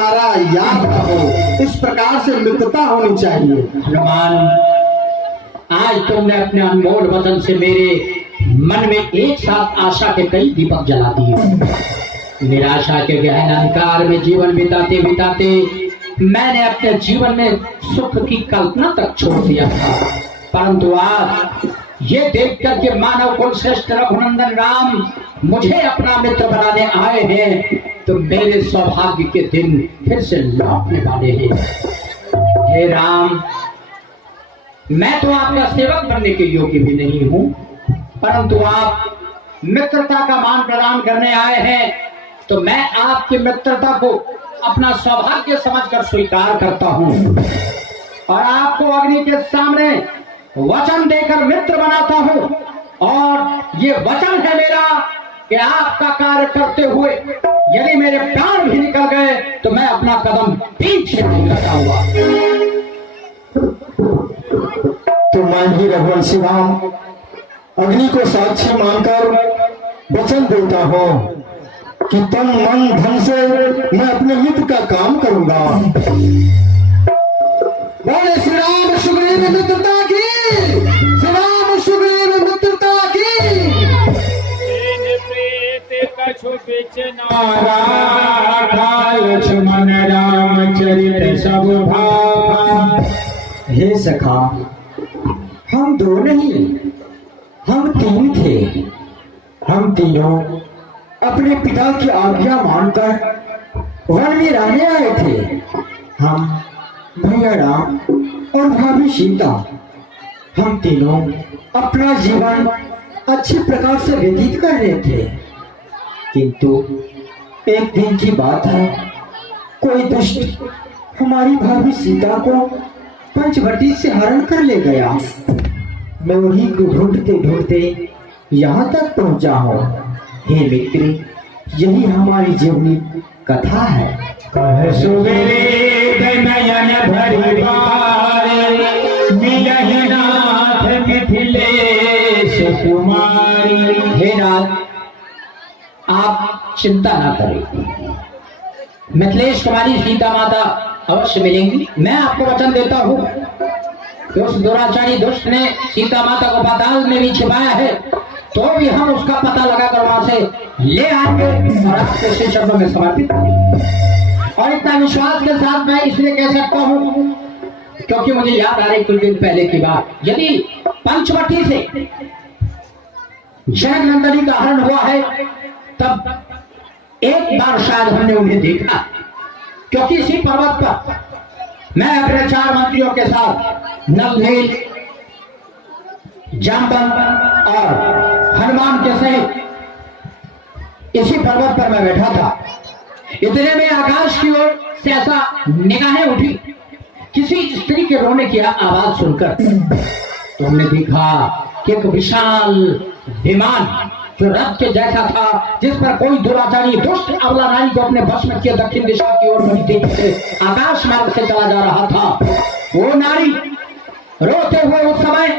हमारा याद न हो, इस प्रकार से मित्रता होनी चाहिए। हनुमान, आज तुमने अपने अनमोल वचन से मेरे मन में एक साथ आशा के कई दीपक जला दिए। निराशा के गहन अंधकार में जीवन बिताते बिताते मैंने अपने जीवन में सुख की कल्पना तक छोड़ दिया था, परंतु आज ये देखकर के मानव कुल श्रेष्ठ रघुनंदन राम मुझे अपना मित्र बनाने आए हैं, तो मेरे सौभाग्य के दिन फिर से लौटने वाले हैं। हे राम, मैं तो आपका सेवक बनने के योग्य भी नहीं हूं, परंतु आप मित्रता का मान प्रदान करने आए हैं, तो मैं आपकी मित्रता को अपना सौभाग्य समझकर स्वीकार करता हूं और आपको अग्नि के सामने वचन देकर मित्र बनाता हूं। और ये वचन है मेरा कि आपका कार्य करते हुए यदि मेरे प्राण भी निकल गए तो मैं अपना कदम पीछे नहीं लगाऊंगा। तो मैं भी रघुवंशी राम अग्नि को साक्षी मानकर वचन देता हूँ कि तन मन धन से मैं अपने मित्र का काम करूंगा। बोले श्री राम सुग्रीव मित्रता की, श्री राम सुग्रीव मित्रता की। कछु लक्ष्मण राम चरित सब भाव। हे सखा, हम दो नहीं, हम तीन थे। हम तीनों अपने पिता की आज्ञा मानकर वन में रहने आए थे। हम भैया राम और भाभी सीता, हम तीनों अपना जीवन अच्छी प्रकार से व्यतीत कर रहे थे, किंतु एक दिन की बात है, कोई दुष्ट हमारी भाभी सीता को पंचवटी से हरण कर ले गया। मैं वही को ढूंढते ढूंढते यहाँ तक पहुँचा हूँ। हे मित्र, यही हमारी जीवनी कथा है। कह सुग्रीव नयन भरि भार, मिलहि नाथ मिथिलेश कुमारी। हे नाथ, आप चिंता ना करें, मिथिलेश कुमारी सीता माता अवश्य मिलेंगी। मैं आपको वचन देता हूँ कि उस दुराचारी दुष्ट ने सीता माता को पाताल में भी छिपाया है, तो भी हम उसका पता लगाकर वहां से ले आएंगे और आपके श्री चरणों में समर्पित करेंगे। और इतना विश्वास के साथ मैं इसलिए कह सकता हूँ क्योंकि मुझे याद आ रही कुछ दिन पहले की बात। यदि पंचवटी से जय नंदनी का हरण हुआ है, तब एक बार शायद हमने उन्हें देखा, क्योंकि इसी पर्वत पर मैं अपने 4 मंत्रियों के साथ नल नील, जामवंत और हनुमान के सहित इसी पर्वत पर मैं बैठा था। इतने में आकाश की ओर से ऐसा निगाहें उठी, किसी स्त्री के रोने की आवाज सुनकर तो हमने देखा कि एक विशाल विमान जो रथ के जैसा था, जिस पर कोई दुराचारी दुष्ट अबला नारी को अपने वश में किए दक्षिण दिशा की ओर बड़ी तेजी से आकाश मार्ग से चला जा रहा था। वो नारी रोते हुए उस समय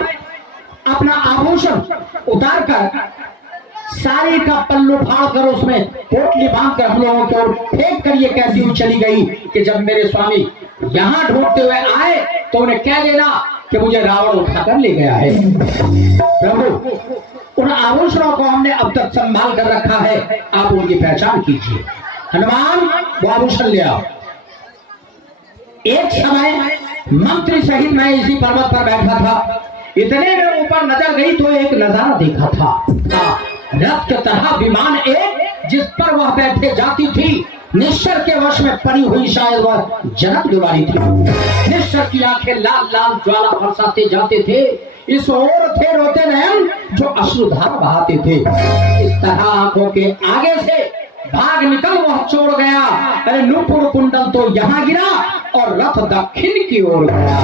अपना आभूषण उतार कर साड़ी का पल्लू फाड़ कर उसमें पोटली बांध कर हम लोगों की ओर फेंक कर ये कहती हुई चली गई कि जब मेरे स्वामी यहाँ ढूंढते हुए आए तो उन्हें कह देना कि मुझे रावण उठाकर ले गया है। प्रभु, उन आभूषणों को हमने अब तक संभाल कर रखा है, आप उनकी पहचान कीजिए। हनुमान, वो आभूषण ले आओ। एक समय मंत्री सहित मैं इसी पर्वत पर बैठा था, इतने में ऊपर नजर गई तो एक नजारा देखा था। रथ के तरह विमान एक, जिस पर वह बैठे जाती थी, निश्चर के वश में पड़ी हुई शायद वह जनक दुलारी थी। निश्चर की आंखें लाल लाल ज्वाला बरसाते जाते थे, इस ओर थे रोते नयन जो अश्रुधार बहाते थे। इस तरह आंखों के आगे से भाग निकल वह चोर गया। अरे नूपुर कुंडल तो यहाँ गिरा और रथ दक्षिण की ओर गया।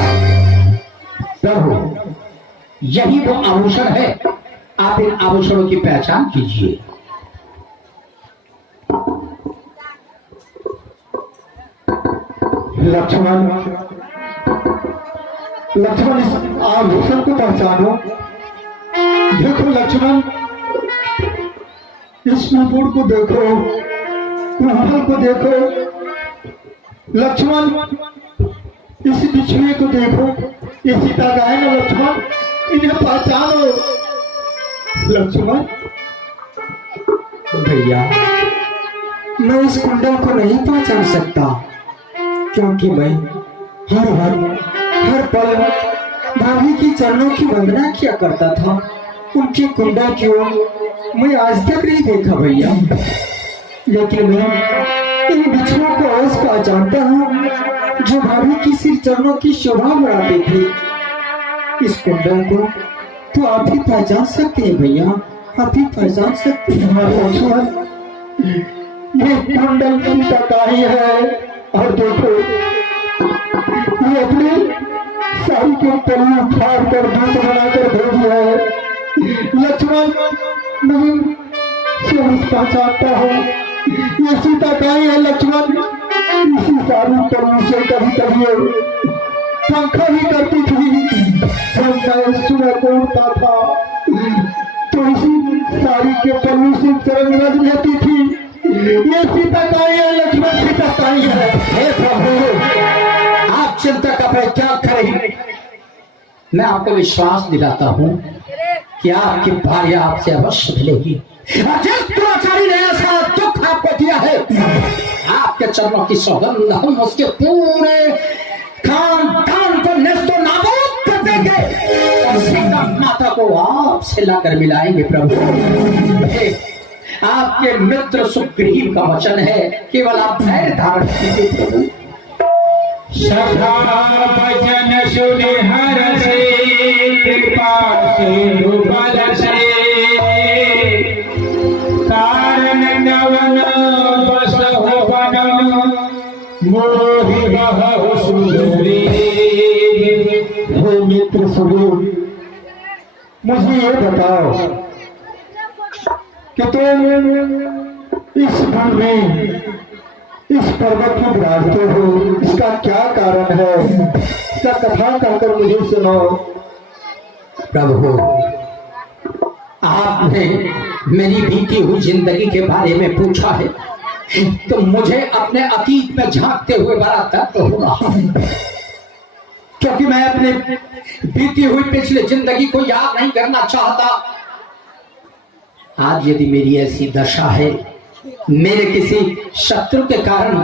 प्रभु, यही वो आभूषण है, आप इन आभूषणों की पहचान कीजिए। लक्ष्मण, लक्ष्मण इस आभूषण को पहचानो। देखो लक्ष्मण, इस नूपुर को देखो, कुंडल को देखो, लक्ष्मण, इस बिछुए को देखो, ये सीता का है ना लक्ष्मण, इन्हें पहचानो लक्ष्मण। भैया, मैं इस कुंडल को नहीं पहचान सकता, क्योंकि मैं हर हर पल भाभी की चरणों की वंदना किया करता था। उनके कुंडल की ओर मैं आज तक नहीं देखा भैया, लेकिन मैं इन बिछुओं को अवश्य पहचानता हूँ जो भाभी की सिर चरणों की शोभा बढ़ाते थे। इस कुंडल को तो आप ही पहचान सकते हैं भैया, आप ही पहचान सकते हैं। लक्ष्मण, ये कुंडल सीता का ही है, और देखो ये अपनी साड़ी के पल्लू फाड़ कर दूत बनाकर भेजी है। लक्ष्मण, मैं समझ पहचानता हूँ, ये सीता का ही है लक्ष्मण। इसी साड़ी पल्लू से कभी कभी पंखा भी करती थी, जब मैं सुबह को उठता था तो इसी साड़ी के पल्लू से चरण रज लेती थी। ये सीता का ही है लक्ष्मण, सीता का ही है। हे प्रभु, आप चिंता का परित्याग करें। मैं आपको विश्वास दिलाता हूँ कि आपकी भार्या आपसे अवश्य मिलेगी। और जिस दुराचारी ने ऐसा दुख आपको दिया है, आपके चरणों की सौगंध हम उसके पूरे खानदान को नेस्तो नाबूद कर देंगे और सीता माता को आपसे लाकर मिलाएंगे। प्रभु, आपके मित्र सुग्रीव का वचन है, केवल आप धैर्य धारण कीजिए। प्रभु, सखा भजन सुनि हर से, कृपा सिंधु बल से, कारण नवन बसहु वन, मोहि बहउ सुग्रीव। हे मित्र सुग्रीव, मुझे ये बताओ कि तुम इस वन में इस पर्वत में विराजते हो, इसका क्या कारण है? इसका कथा कहकर मुझे सुनाओ। प्रभु, आपने मेरी बीती हुई जिंदगी के बारे में पूछा है, तो मुझे अपने अतीत में झांकते हुए बड़ा दर्द हो रहा है, क्योंकि मैं अपने बीती हुई पिछले जिंदगी को याद नहीं करना चाहता। आज यदि मेरी ऐसी दशा है, मेरे किसी शत्रु के कारण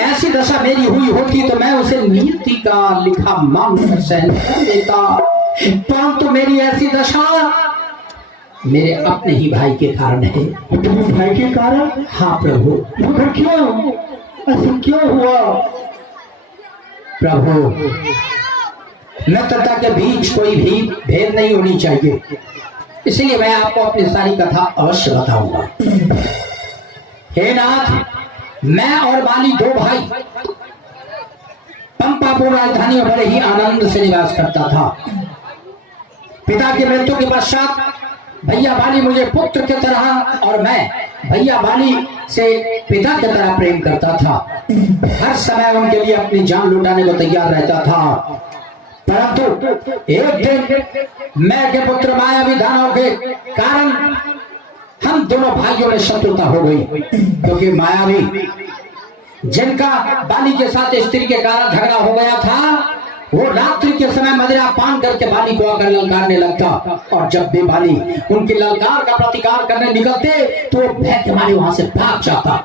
ऐसी दशा मेरी हुई होती, तो मैं उसे नियति का लिखा मानकर सहन कर देता, परंतु मेरी ऐसी दशा मेरे अपने ही भाई के कारण है। अपने भाई के कारण? हाँ प्रभु। क्यों? ऐसा क्यों हुआ? प्रभु, मित्रता के बीच कोई भी भेद नहीं होनी चाहिए, इसलिए मैं आपको अपनी सारी कथा अवश्य बताऊंगा। हे नाथ, मैं और बाली दो भाई पंपापुर राजधानी में बड़े ही आनंद से निवास करता था। पिता की मृत्यु के पश्चात भैया बाली मुझे पुत्र की तरह और मैं भैया बाली से पिता की तरह प्रेम करता था। हर समय उनके लिए अपनी जान लुटाने को तैयार रहता था, परंतु एक दिन मैं के पुत्र मायावी दानव के कारण हम दोनों भाइयों में शत्रुता हो गई, क्योंकि मायावी जिनका बाली के साथ स्त्री के कारण झगड़ा हो गया था, वो रात्रि के समय मदिरा पान करके बाली को आकर ललकारने लगता, और जब भी बाली उनकी ललकार का प्रतिकार करने निकलते तो वो भय के मारे वहां से भाग जाता।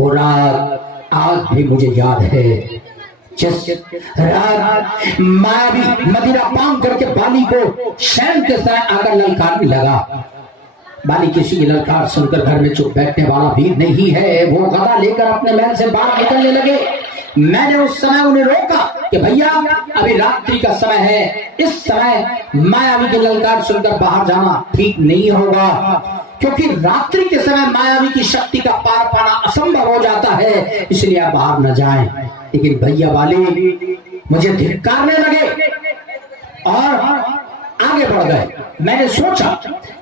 वो रात आज भी मुझे याद है, जिस रात मायावी मदिरा पान करके बाली को शयन के समय आकर ललकारने लगा। बाली किसी की ललकार सुनकर घर में चुप बैठने वाला भी नहीं है, वो गदा लेकर अपने महल से बाहर निकलने लगे। मैंने उस समय उन्हें रोका कि भैया अभी रात्रि का समय है, इस समय मायावी की ललकार सुनकर बाहर जाना ठीक नहीं होगा, क्योंकि रात्रि के समय मायावी की शक्ति का पार पाना असंभव हो जाता है, इसलिए आप बाहर न जाएं। लेकिन भैया वाले मुझे धिक्कारने लगे और आगे बढ़ गए। मैंने सोचा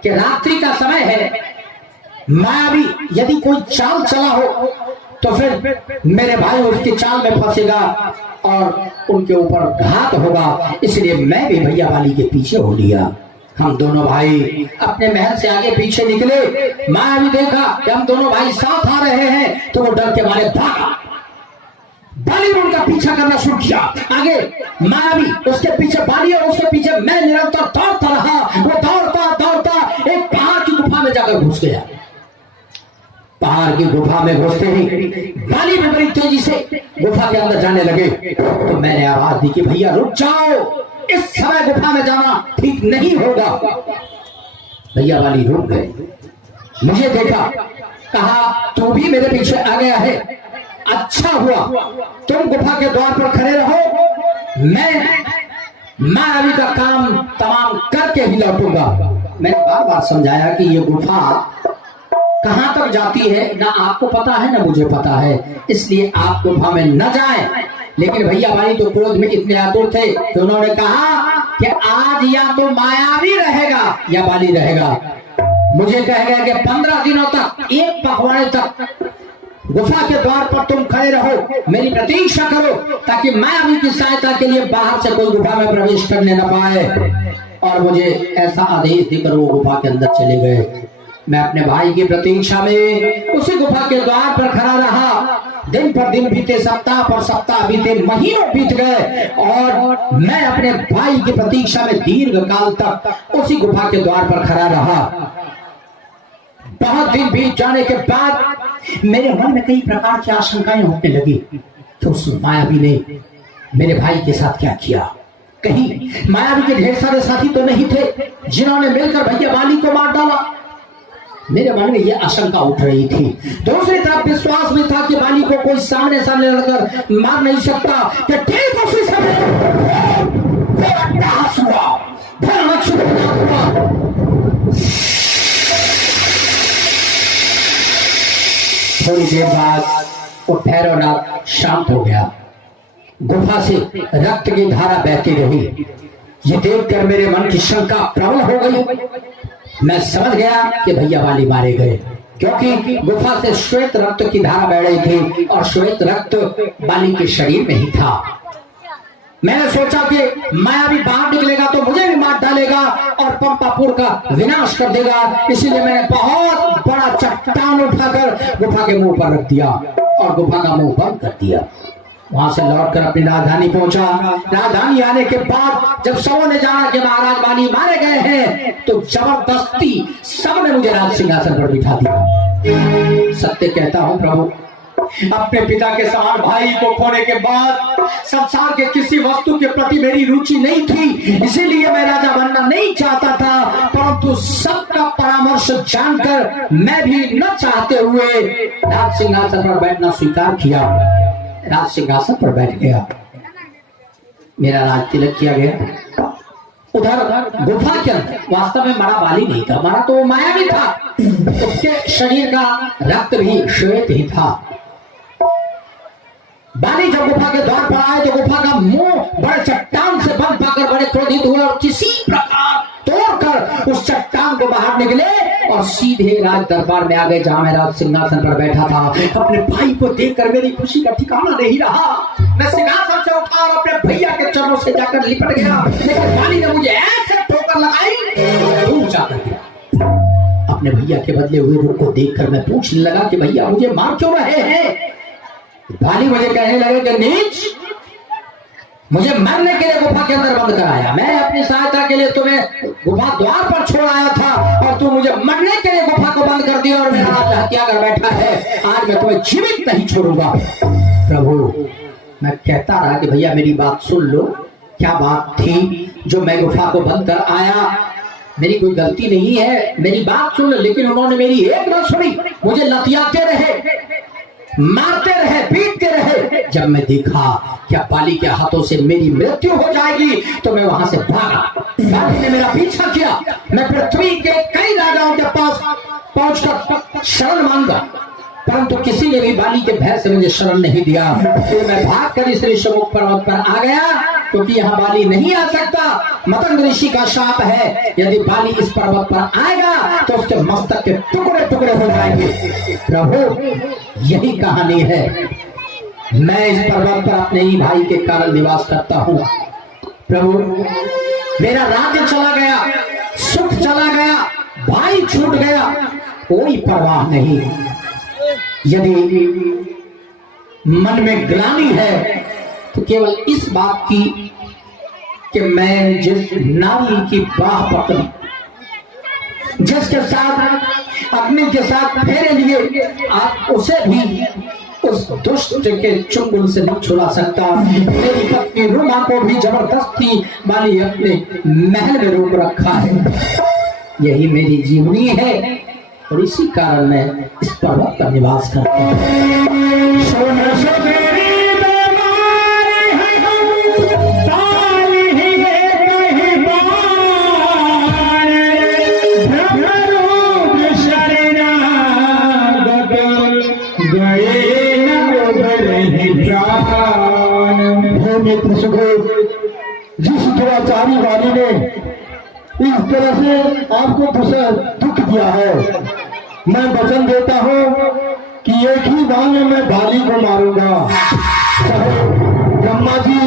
कि रात्रि का समय है, मायावी यदि कोई चाल चला हो तो फिर मेरे भाई उसकी चाल में फंसेगा और उनके ऊपर घात होगा, इसलिए मैं भी भैया वाली के पीछे हो लिया। हम दोनों भाई अपने महल से आगे पीछे निकले। मायावी देखा कि हम दोनों भाई साथ आ रहे हैं तो वो डर के मारे भागा। बाली ने उनका पीछा करना शुरू किया। आगे मायावी, उसके पीछे बाली और उसके पीछे मैं निरंतर दौड़ता रहा। वो दौड़ता दौड़ता एक पहाड़ की गुफा में जाकर घुस गया। पहाड़ की गुफा में घुसते ही बाली भी बड़ी तेजी से गुफा के अंदर जाने लगे। तो मैंने आवाज दी कि भैया रुक जाओ, इस समय गुफा में जाना ठीक नहीं होगा। भैया बाली रुक गए, मुझे देखा, कहा तू भी मेरे पीछे आ गया है, अच्छा हुआ तुम गुफा के द्वार पर खड़े रहो, मैं अभी का काम तमाम करके ही लौटूंगा। मैंने बार बार समझाया कि ये गुफा कहां तक जाती है ना आपको पता है ना मुझे पता है, इसलिए आप गुफा में न जाएं। लेकिन भैया भाई तो क्रोध में इतने आतुर थे कि उन्होंने कहा कि आज या तो मायावी रहेगा या बाली रहेगा। मुझे कह गया कि 15 दिनों तक, एक पखवाड़े तक गुफा के द्वार पर तुम खड़े रहो, मेरी प्रतीक्षा करो, ताकि मायावी की सहायता के लिए बाहर से कोई गुफा में प्रवेश करने न पाए। और मुझे ऐसा आदेश देकर वो गुफा के अंदर चले गए। मैं अपने भाई की प्रतीक्षा में उसी गुफा के द्वार पर खड़ा रहा। दिन पर दिन बीते, सप्ताह पर सप्ताह बीते, महीनों बीत गए और मैं अपने भाई की प्रतीक्षा में दीर्घ काल तक उसी गुफा के द्वार पर खड़ा रहा। बहुत दिन बीत जाने के बाद मेरे मन में कई प्रकार की आशंकाएं होने लगी कि उस मायावी ने मेरे भाई के साथ क्या किया। कहीं मायावी के ढेर सारे साथी तो नहीं थे जिन्होंने मिलकर भैया बाली को मार डाला। मेरे मन में यह आशंका उठ रही थी। दूसरी तरफ विश्वास भी था कि बाली को कोई सामने सामने लड़कर मार नहीं सकता। कि ठीक उसी समय थोड़ी देर बाद वो भैरवनाथ शांत हो गया। गुफा से रक्त की धारा बहती रही। ये देखकर मेरे मन की शंका प्रबल हो गई। मैं समझ गया कि भैया बाली मारे गए, क्योंकि गुफा से श्वेत रक्त की धारा बह रही थी और श्वेत रक्त बाली के शरीर में ही था। मैंने सोचा कि मायावी बाहर निकलेगा तो मुझे भी मार डालेगा और पंपापुर का विनाश कर देगा। इसीलिए मैंने बहुत बड़ा चट्टान उठाकर गुफा के मुंह पर रख दिया और गुफा का मुंह बंद कर दिया। वहां से लौटकर अपनी राजधानी पहुंचा। राजधानी आने के बाद जब सबों ने जाना कि महाराज बाली मारे गए हैं, तो जबरदस्ती सबने मुझे राज सिंहासन पर बिठा दिया। सत्य कहता हूं प्रभु, अपने पिता के समान भाई को खोने के बाद संसार के किसी वस्तु के प्रति मेरी रुचि नहीं थी। इसीलिए मैं राजा बनना नहीं चाहता था, परंतु सबका परामर्श जानकर मैं भी न चाहते हुए राज सिंहासन पर बैठना स्वीकार किया। राज सिंहासन पर बैठ गया, मेरा राज तिलक किया गया। उधर गुफा के अंदर वास्तव में मरा बाली नहीं था, मरा तो माया भी था। उसके शरीर का रक्त भी श्वेत ही था। बाली जब गुफा के द्वार पर आए तो गुफा का मुंह बड़े चट्टान से बंद पाकर बड़े क्रोधित हुए और किसी प्रकार तोड़कर उस चट्टान को बाहर निकले और सीधे राज दरबार में आ गए, जहां मैं राज सिंहासन पर बैठा था। अपने भाई को देखकर मेरी खुशी का ठिकाना नहीं रहा। मैं सिंहासन से उठा और अपने भैया के चरणों से जाकर लिपट गया, लेकिन बाली ने मुझे ऐसे ठोकर लगाई दूर जाकर गिरा। अपने भैया के बदले हुए रूप को देखकर मैं पूछने लगा कि भैया मुझे मार क्यों रहे हैं। बाली मुझे कहने लगे कि नीच, मुझे मरने के लिए गुफा के अंदर बंद कराया, मैं अपनी सहायता के लिए तुम्हें गुफा द्वार पर छोड़ आया था और तू मुझे मरने के लिए गुफा को बंद कर दिया और मेरा हाथ हत्या कर बैठा है। आज मैं तुम्हें जीवित नहीं छोड़ूंगा। प्रभु, मैं कहता रहा कि भैया मेरी बात सुन लो, क्या बात थी जो मैं गुफा को बंद कर आया, मेरी कोई गलती नहीं है, मेरी बात सुन लो। लेकिन उन्होंने मेरी एक न सुनी, मुझे लतियाते रहे, मारते रहे, पीटते रहे। जब मैं देखा क्या बाली के हाथों से मेरी मृत्यु हो जाएगी तो मैं वहां से भागा। बाली ने मेरा पीछा किया। मैं पृथ्वी के कई राजाओं के पास पहुंचकर शरण मांगा, परंतु किसी ने भी बाली के भय से मुझे शरण नहीं दिया। तो मैं भागकर इस ऋषमुख पर्वत पर आ गया, क्योंकि यहाँ बाली नहीं आ सकता। मतंग ऋषि का शाप है, यदि बाली इस पर्वत पर आएगा तो उसके मस्तक के टुकड़े टुकड़े हो जाएंगे। प्रभु, यही कहानी है। मैं इस पर्वत पर अपने ही भाई के कारण निवास करता हूँ। प्रभु, मेरा राज्य चला गया, सुख चला गया, भाई छूट गया, कोई परवाह नहीं। यदि मन में ग्लानि है तो केवल इस बात की कि मैं जिस नारी की बाह पकड़ी, जिसके साथ अग्नि के साथ फेरे लिए, आप उसे भी उस दुष्ट के चुंगल से नहीं छुड़ा सकता। मेरी पत्नी रुमा को भी जबरदस्ती वाली अपने महल में रोक रखा है। यही मेरी जीवनी है और इसी कारण मैं इस पर्वत का निवास करता हूँ। मित्र सुखदेव, जिस दुराचारी वाली ने इस तरह से आपको दुख दिया है, मैं वचन देता हूँ कि एक ही बार में मैं बाली को मारूंगा। ब्रह्मा जी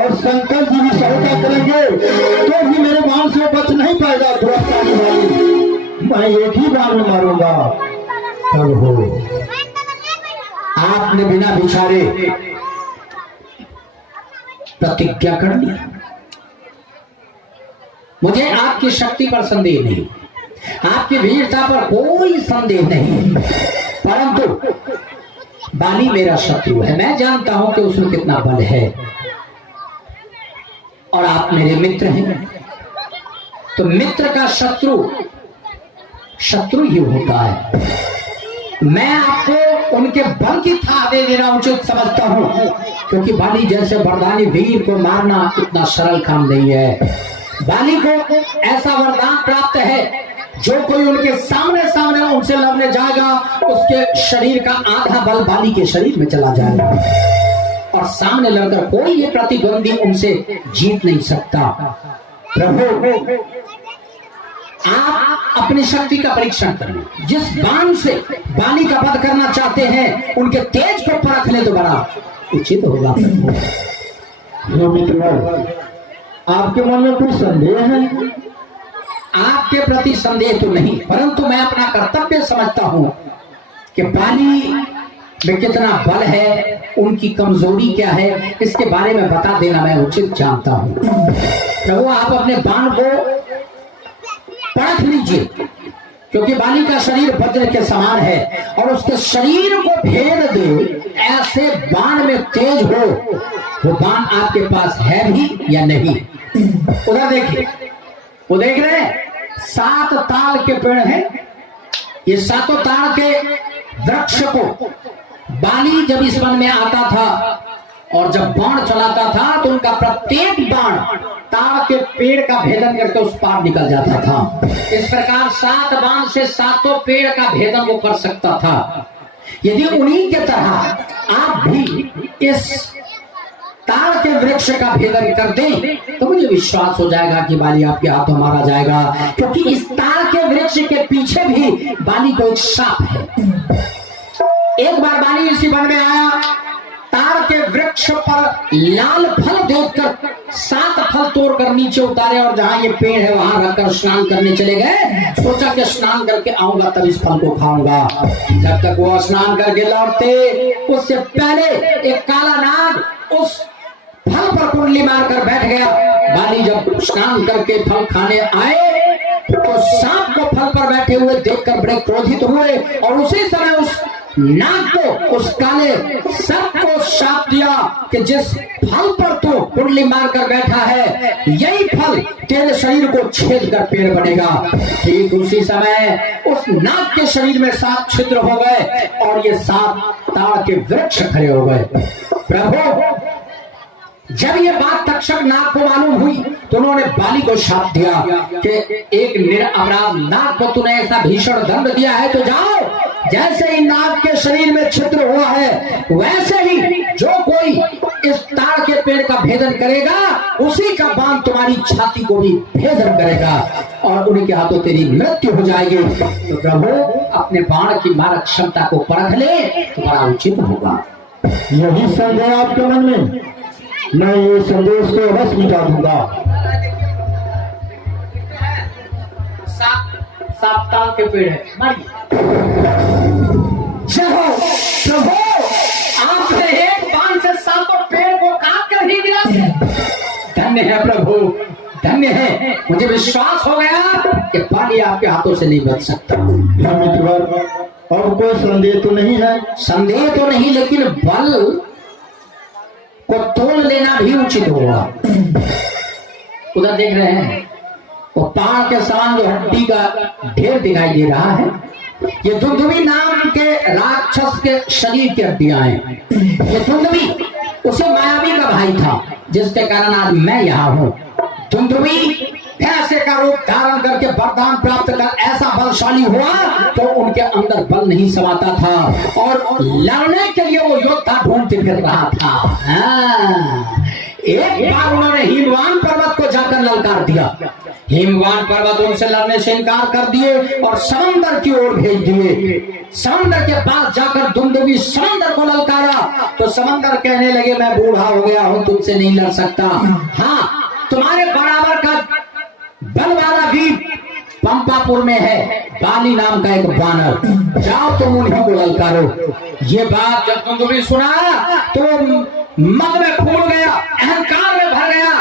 और शंकर जी भी सहायता करेंगे तो भी मेरे बाण से बच नहीं पाएगा दुराचारी वाली। मैं एक ही बार में मारूंगा। तब हो आपने बिना विचारे प्रतिज्ञा कर ली। मुझे आपकी शक्ति पर संदेह नहीं, आपकी वीरता पर कोई संदेह नहीं, परंतु बाली मेरा शत्रु है। मैं जानता हूं कि उसमें कितना बल है और आप मेरे मित्र हैं, तो मित्र का शत्रु शत्रु ही होता है। मैं आपको उनके बल की था दे देना उचित समझता हूं, क्योंकि बाली जैसे वरदानी वीर को मारना इतना सरल काम नहीं है। बाली को ऐसा वरदान प्राप्त है, जो कोई उनके सामने उनसे लड़ने जाएगा उसके शरीर का आधा बल बाली के शरीर में चला जाएगा और सामने लड़कर कोई ये प्रतिद्वंदी उनसे जीत नहीं सकता। प्रभु, आप अपनी शक्ति का परीक्षण करें। जिस बाण से बाली का वध करना चाहते हैं उनके तेज को परख ले तो बड़ा उचित होगा। आपके मन में कुछ संदेह है? आपके प्रति संदेह तो नहीं, परंतु मैं अपना कर्तव्य समझता हूं कि बाली में कितना बल है, उनकी कमजोरी क्या है, इसके बारे में बता देना मैं उचित जानता हूं। प्रभु, आप अपने बाण को परख लीजिए, क्योंकि बाली का शरीर वज्र के समान है और उसके शरीर को भेद दे ऐसे बाण में तेज हो, वो बाण आपके पास है भी या नहीं। उधर देखिए, वो देख रहे हैं 7 ताल के पेड़ हैं। ये 7 ताल के वृक्ष को बाली जब इस वन में आता था और जब बाण चलाता था तो उनका प्रत्येक बाण ताड़ के पेड़ का भेदन करके उस पार निकल जाता था। इस प्रकार 7 बाण से 7 पेड़ का भेदन वो कर सकता था। यदि उन्हीं के तरह आप भी इस ताड़ के वृक्ष का भेदन कर दें तो मुझे विश्वास हो जाएगा कि बाली आपके हाथों मारा जाएगा, क्योंकि इस ताड़ के वृक्ष के पीछे भी बाली को एक साप है। एक बार बाली इसी वन में आया, ताड़ के वृक्ष पर लाल फल देखकर 7 फल तोड़कर नीचे उतारे और जहां ये पेड़ है वहां रखकर स्नान करने चले गए। सोचा कि स्नान करके आऊंगा तब इस फल को खाऊंगा। जब तक वो स्नान करके लौटते उससे पहले एक काला नाग उस फल पर कुंडली मारकर बैठ गया। बाली जब स्नान करके फल खाने आए तो सांप को फल पर बैठे हुए देखकर बड़े क्रोधित हुए और उसी समय उस नाग को, उस काले सर्प को शाप दिया कि जिस फल पर तू कुंडली मारकर बैठा है यही फल तेरे शरीर को छेद कर पेड़ बनेगा। ठीक उसी समय उस नाग के शरीर में 7 छिद्र हो गए और ये 7 ताड़ के वृक्ष खड़े हो गए। प्रभु, जब ये बात तक्षक नाग को मालूम हुई तो उन्होंने बाली को शाप दिया कि एक निरपराध नाग को तूने ऐसा भीषण दंड दिया है तो जाओ, जैसे ही नाग के शरीर में छिद्र हुआ है वैसे ही जो कोई इस ताड़ के पेड़ का भेदन करेगा उसी का बाण तुम्हारी छाती को भी भेदन करेगा और उनके हाथों तेरी मृत्यु हो जाएगी। तो प्रभु, अपने बाण की मारक क्षमता को परख ले तो बड़ा उचित होगा। यही संदेह आपके मन में, मैं ये संदेश को अवश्य मिटा दूंगा। 7 ताल के पेड़ है, मारिए। प्रभु, आपने धन्य है प्रभु, धन्य है। मुझे विश्वास हो गया कि बाली आपके हाथों से नहीं बच सकता। हे मित्रवर, और कोई संदेह तो नहीं है? संदेह तो नहीं, लेकिन बल को तोल लेना भी उचित होगा। उधर देख रहे हैं वो पहाड़ के समान जो हड्डी का ढेर दिखाई दे रहा है, ये दुंदुभी नाम के राक्षस के शरीर की हड्डियां हैं। ये दुंदुभी उसे मायावी का भाई था, जिसके कारण आज मैं यहाँ हूँ। दुंदुभी ऐसे का रूप धारण करके वरदान प्राप्त कर ऐसा बलशाली हुआ तो उनके अंदर बल नहीं समाता था और लड़ने के लिए वो योद्धा ढूंढते फिर रहा था। हाँ। एक बार उन्होंने हिमवान पर्वत को जाकर ललकार दिया। हिमवान पर्वत उनसे लड़ने से इनकार कर दिए और समंदर की ओर भेज दिए। समंदर के पास जाकर दुंदुभी समंदर को ललकारा तो समंदर कहने लगे, मैं बूढ़ा हो गया हूं, तुझसे नहीं लड़ सकता। हाँ, तुम्हारे बराबर का बल वाला वीर पंपापुर में है, बाली नाम का एक बानर, जाओ तुम उन्हीं को ललकारो। ये बात जब दुंदुभी सुना तो मद में फूल गया, अहंकार में भर गया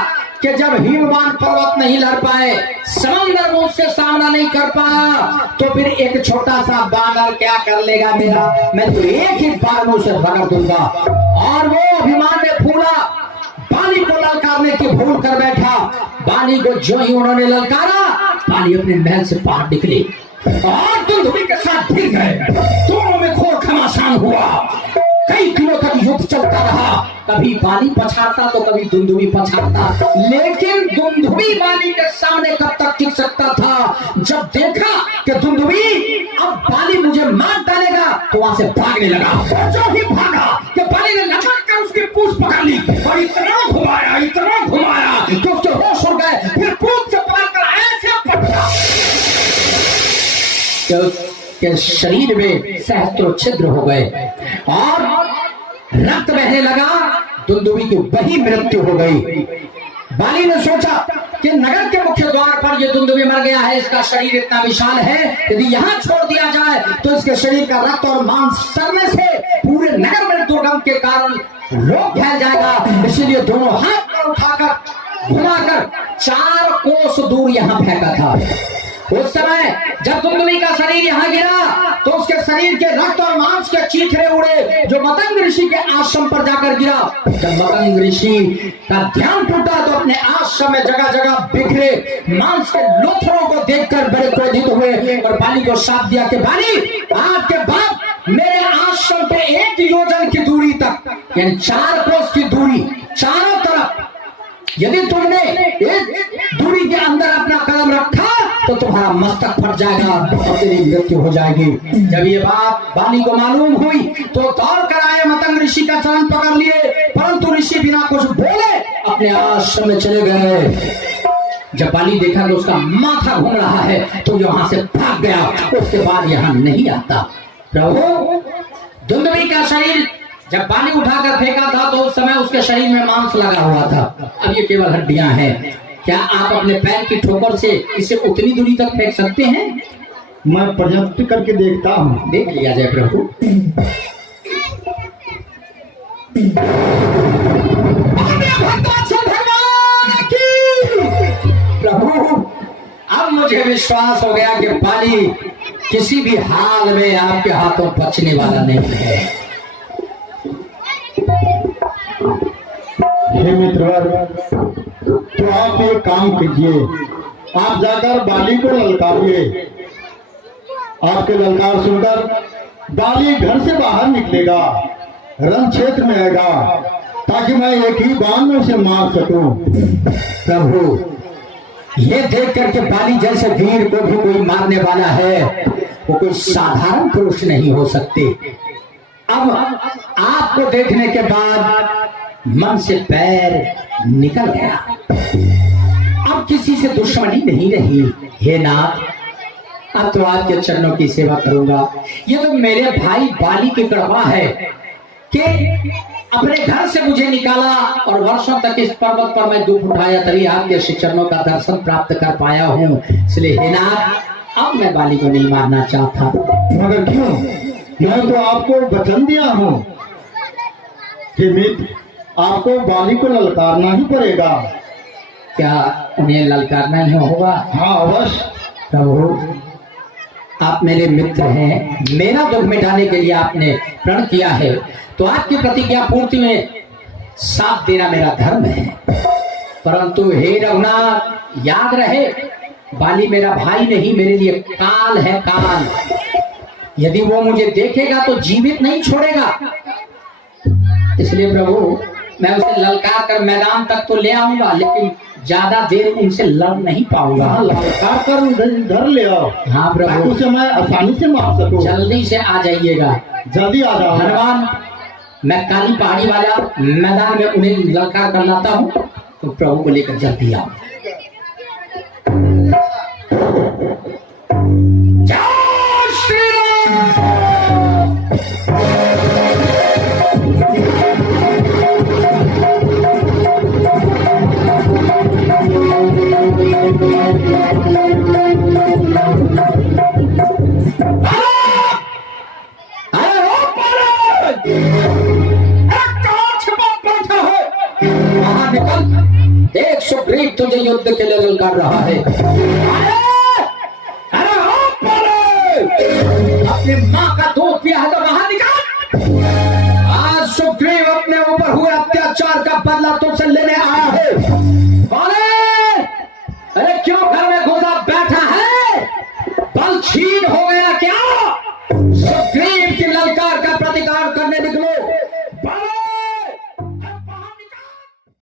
कि जब हिमवान पर्वत नहीं लड़ पाए, समंदर मुझसे सामना नहीं कर पाया, तो फिर एक छोटा सा बानर क्या कर लेगा मेरा, मैं तो एक ही बार मुंह से रगड़ दूंगा। और वो अभिमान में फूला, बाली को ललकारने की भूल कर बैठा। बाली को जो ही उन्होंने ललकारा, बाली अपने महल से बाहर निकले और दुंदुभी के साथ भिड़ गए। दोनों में घोर घमासान हुआ। कई दिनों तक युद्ध चलता रहा, कभी बाली पछाड़ता तो कभी दुंदुभी पछाड़ता, लेकिन दुंदुभी बाली के सामने कब तक टिक सकता था। जब देखा कि दुंदुभी अब बाली मुझे मार डालेगा तो वहां से भागने लगा। और जो ही भागा कि बाली ने लचक कर उसकी पूंछ पकड़ ली और इतना घुमाया कि उसके होश उड़ गए। फिर पूंछ से पकड़कर ऐसे पटका के शरीर में सहस्त्रों छिद्र हो गए और रक्त बहने लगा। दुंदुभी की वही मृत्यु हो गई। बाली ने सोचा कि नगर के मुख्य द्वार पर ये दुंदुभी मर गया है, इसका शरीर इतना विशाल है, यदि यहाँ छोड़ दिया जाए तो इसके शरीर का रक्त और मांस सड़ने से पूरे नगर में दुर्गंध के कारण रोग फैल जाएगा। इसीलिए दोनों हाथ पर उठाकर घुमाकर 4 कोस दूर यहाँ फेंका था। उस समय जब दुंदुभी का शरीर यहाँ गिरा तो उसके शरीर के रक्त और मांस के चीथड़े उड़े, जो मतंग ऋषि के आश्रम पर जाकर गिरा। जब मतंग ऋषि का ध्यान टूटा तो अपने आश्रम में जगह जगह बिखरे मांस के लोथड़ों को देखकर बड़े क्रोधित हुए और बाली को शाप दिया कि बाली, आज के बाद मेरे आश्रम पे 1 योजन की दूरी तक, यानी 4 कोस की दूरी चारों तरफ, यदि तुमने एक दूरी के अंदर अपना कदम रखा तो तुम्हारा मस्तक फट जाएगा और तेरी मृत्यु हो जाएगी। जब ये बात बाली को मालूम हुई तो दौड़ कर आए, मतंग ऋषि का चरण पकड़ लिए, परंतु ऋषि बिना कुछ बोले अपने आश्रम में चले गए। जब बाली देखा तो उसका माथा घूम रहा है तो वहां से भाग गया। उसके बाद यहाँ नहीं आता। प्रभु, दुंदुभी का शरीर जब बाली उठाकर फेंका था तो उस समय उसके शरीर में मांस लगा हुआ था, अब ये केवल हड्डियां हैं। क्या आप अपने पैर की ठोकर से इसे उतनी दूरी तक फेंक सकते हैं? मैं प्रयत्न करके देखता हूँ। देख लिया जाए प्रभु। प्रभु, अब मुझे विश्वास हो गया कि बाली किसी भी हाल में आपके हाथों बचने वाला नहीं है। हे मित्रवर, तो आप एक काम कीजिए, आप जाकर बाली को ललकारिए। आपके ललकार सुनकर बाली घर से बाहर निकलेगा, रण क्षेत्र में आएगा, ताकि मैं एक ही बाण में उसे मार सकूं। प्रभु, ये देख करके बाली जैसे वीर को भी कोई मारने वाला है, वो कोई साधारण पुरुष नहीं हो सकते। अब आपको देखने के बाद मन से पैर निकल गया। अब किसी से दुश्मनी नहीं रही। हे नाथ, अब तो आपके चरणों की सेवा करूंगा। ये तो मेरे भाई बाली की कृपा है कि अपने घर से मुझे निकाला और वर्षों तक इस पर्वत पर मैं दुख उठाया, तभी आपके श्री चरणों का दर्शन प्राप्त कर पाया हूँ। इसलिए हे नाथ, अब मैं बाली को नहीं मारना चाहता। मगर क्यों? मैं तो आपको वचन दिया हूँ कि मित्र, आपको बाली को ललकारना ही पड़ेगा। क्या उन्हें ललकारना ही होगा? हाँ अवश्य। प्रभु, आप मेरे मित्र हैं, मेरा दुख मिटाने के लिए आपने प्रण किया है, तो आपकी प्रतिज्ञा पूर्ति में साथ देना मेरा धर्म है। परंतु हे रघुनाथ, याद रहे, बाली मेरा भाई नहीं, मेरे लिए काल है, काल। यदि वो मुझे देखेगा तो जीवित नहीं छोड़ेगा। इसलिए प्रभु, मैं उसे ललकार कर मैदान तक तो ले आऊंगा, लेकिन ज्यादा देर उनसे लड़ नहीं पाऊंगा। हाँ, ललकार कर घर ले आओ। हाँ प्रभु, उसे मैं आसानी से मार सकूं। जल्दी से आ जाइएगा। जल्दी आ जाओ। हनुमान, मैं काली पहाड़ी वाला मैदान में उन्हें ललकार कर लाता हूँ, तो प्रभु को लेकर जल्दी आओ। जय श्री राम। एक सुग्रीव तुझे युद्ध के लिए ललकार रहा है। अपनी माँ का दूध पिया है तो बाहर निकाल। आज सुग्रीव अपने ऊपर हुए अत्याचार का बदला तुमसे लेने आया है। अरे क्यों घर में घुसा बैठा है? बल छीन हो